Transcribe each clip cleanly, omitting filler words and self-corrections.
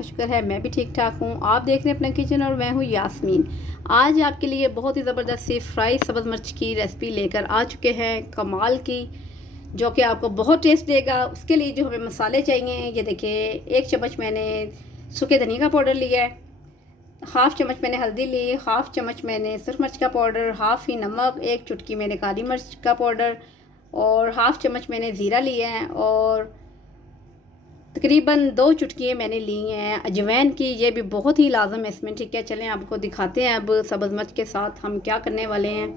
का शुक्र है मैं भी ठीक ठाक हूँ। आप देख रहे हैं अपना किचन और मैं हूँ यास्मीन। आज आपके लिए बहुत ही ज़बरदस्त सी फ्राई सब्ज़ मिर्च की रेसिपी लेकर आ चुके हैं, कमाल की, जो कि आपको बहुत टेस्ट देगा। उसके लिए जो हमें मसाले चाहिए, ये देखिए 1 चम्मच मैंने सूखे धनिया का पाउडर लिया है, हाफ़ चम्मच मैंने हल्दी ली, हाफ़ चम्मच मैंने सुरख मिर्च का पाउडर, हाफ़ ही नमक, 1 चुटकी मैंने काली मिर्च का पाउडर और हाफ़ चम्मच मैंने ज़ीरा लिया है और तकरीबन 2 चुटकियाँ मैंने ली हैं अजवाइन की। ये भी बहुत ही लाजम है इसमें, ठीक है। चलें आपको दिखाते हैं अब सब्ज़ मिर्च के साथ हम क्या करने वाले हैं।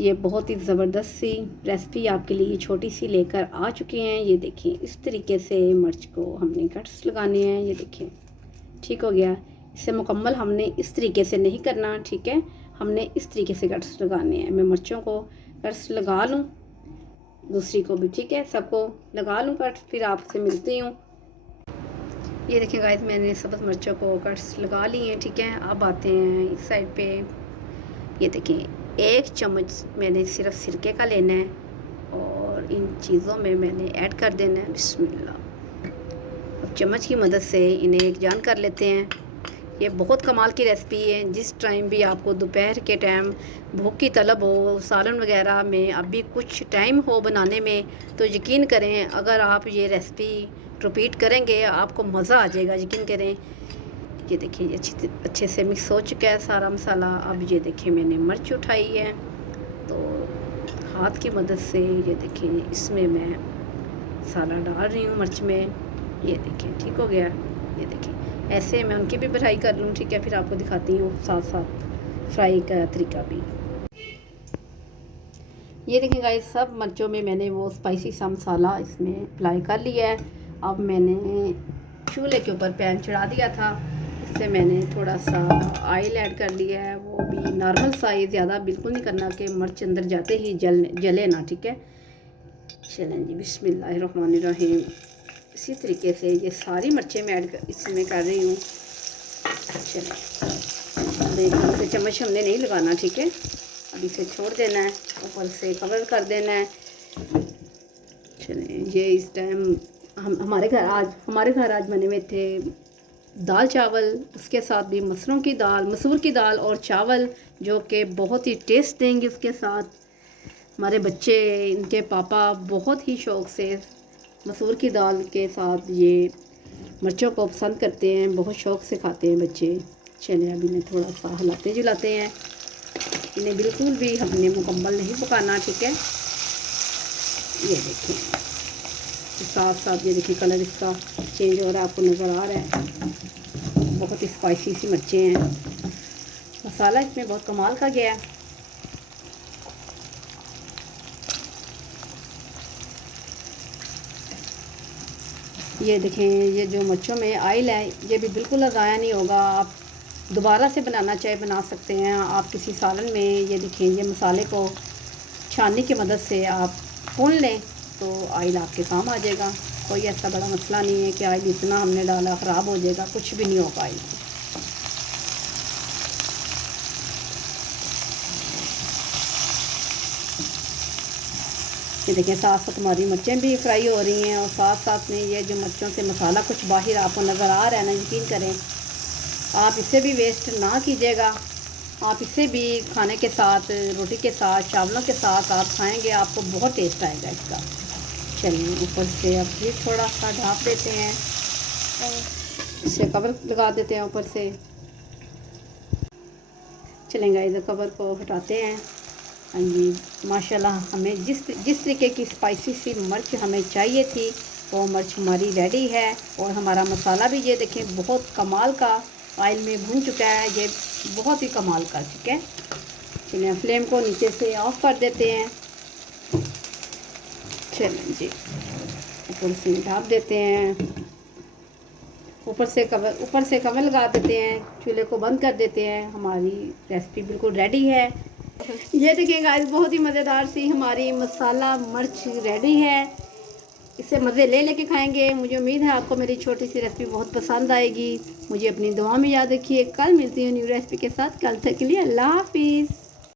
ये बहुत ही ज़बरदस्त सी रेसिपी आपके लिए छोटी सी लेकर आ चुकी हैं। ये देखिए इस तरीके से मिर्च को हमने कट्स लगाने हैं। ये देखिए ठीक हो गया। इसे मुकम्मल हमने इस तरीके से नहीं करना, ठीक है। हमने इस तरीके से कट्स लगाने हैं। मैं मिर्चों को कट्स लगा लूँ, दूसरी को भी, ठीक है, सबको लगा लूँ कट, फिर आपसे मिलती हूँ। ये देखिए गाइस मैंने सब्ज़ मिर्चों को कट्स लगा लिए हैं, ठीक है। अब आते हैं इस साइड पे। ये देखिए 1 चम्मच मैंने सिर्फ सिरके का लेना है और इन चीज़ों में मैंने ऐड कर देना है बिस्मिल्लाह। अब चम्मच की मदद से इन्हें एक जान कर लेते हैं। ये बहुत कमाल की रेसिपी है। जिस टाइम भी आपको दोपहर के टाइम भूख की तलब हो, सालन वगैरह में अभी कुछ टाइम हो बनाने में, तो यकीन करें अगर आप ये रेसिपी रिपीट करेंगे आपको मज़ा आ जाएगा, यकीन करें। ये देखिए ये अच्छे से मिक्स हो चुका है सारा मसाला। अब ये देखिए मैंने मिर्च उठाई है तो हाथ की मदद से ये देखिए इसमें मैं मसाला डाल रही हूँ मिर्च में। ये देखिए ठीक हो गया। ये देखिए ऐसे मैं उनकी भी फ्राई कर लूँ, ठीक है, फिर आपको दिखाती हूँ साथ साथ फ्राई का तरीका भी। ये देखिए गाइस सब मिर्चों में मैंने वो स्पाइसी सा मसाला इसमें अप्लाई कर लिया है। अब मैंने चूल्हे के ऊपर पैन चढ़ा दिया था, इससे मैंने थोड़ा सा ऑयल ऐड कर लिया है, वो भी नॉर्मल साइज़, ज़्यादा बिल्कुल नहीं करना कि मिर्च अंदर जाते ही जले ना, ठीक है। चलें जी बिस्मिल्लाहिर्रहमानिर्रहीम। इसी तरीके से ये सारी मिर्चें मैं इसमें कर रही हूँ। चलें एकदम से चम्मच हमने नहीं लगाना, ठीक है। अब इसे छोड़ देना है, ऊपर से कवर कर देना है। चलें ये इस टाइम हमारे घर आज बने हुए थे दाल चावल, उसके साथ भी मसूर की दाल और चावल, जो कि बहुत ही टेस्ट देंगे उसके साथ। हमारे बच्चे, इनके पापा बहुत ही शौक़ से मसूर की दाल के साथ ये मिर्चों को पसंद करते हैं, बहुत शौक़ से खाते हैं बच्चे। चलिए अभी इन्हें थोड़ा सा हिलाते जुलाते हैं। इन्हें बिल्कुल भी हमने मुकम्मल नहीं पकाना, ठीक है। ये देखिए साथ साथ ये देखिए कलर इसका चेंज हो रहा है, आपको नज़र आ रहा है। बहुत ही स्पाइसी सी मिर्चें हैं। मसाला इसमें बहुत कमाल का गया है। ये देखें ये जो मिर्चों में ऑयल है ये भी बिल्कुल ज़ाया नहीं होगा। आप दोबारा से बनाना चाहे बना सकते हैं आप किसी सालन में। ये देखें ये मसाले को छाननी की मदद से आप भून लें तो ऑयल आपके काम आ जाएगा। कोई ऐसा बड़ा मसला नहीं है कि ऑयल इतना हमने डाला ख़राब हो जाएगा, कुछ भी नहीं होगा ऑयल। ये देखें साथ साथ हमारी मिर्चें भी फ्राई हो रही हैं और साथ साथ में ये जो मिर्चों से मसाला कुछ बाहर आपको नज़र आ रहा है ना, यकीन करें आप इसे भी वेस्ट ना कीजिएगा। आप इसे भी खाने के साथ, रोटी के साथ, चावलों के साथ आप खाएंगे, आपको बहुत टेस्ट आएगा इसका। चलिए ऊपर से अब फिर थोड़ा सा ढाँप देते हैं और इसे कवर लगा देते हैं ऊपर से। चलेंगे इधर कवर को हटाते हैं। हाँ जी माशाल्लाह हमें जिस तरीके की स्पाइसी सी मिर्च हमें चाहिए थी वो मिर्च हमारी रेडी है। और हमारा मसाला भी ये देखें बहुत कमाल का ऑयल में भून चुका है, ये बहुत ही कमाल का, ठीक है। चलिए फ्लेम को नीचे से ऑफ कर देते हैं। चलें जी ऊपर से ढाँप देते हैं, ऊपर से कवर लगा देते हैं, चूल्हे को बंद कर देते हैं। हमारी रेसिपी बिल्कुल रेडी है। ये देखिए गाइस बहुत ही मज़ेदार सी हमारी मसाला मिर्च रेडी है। इसे मज़े ले लेके खाएंगे। मुझे उम्मीद है आपको मेरी छोटी सी रेसिपी बहुत पसंद आएगी। मुझे अपनी दुआ में याद रखिए। कल मिलती हूँ न्यू रेसिपी के साथ। कल तक के लिए अल्लाह हाफिज़।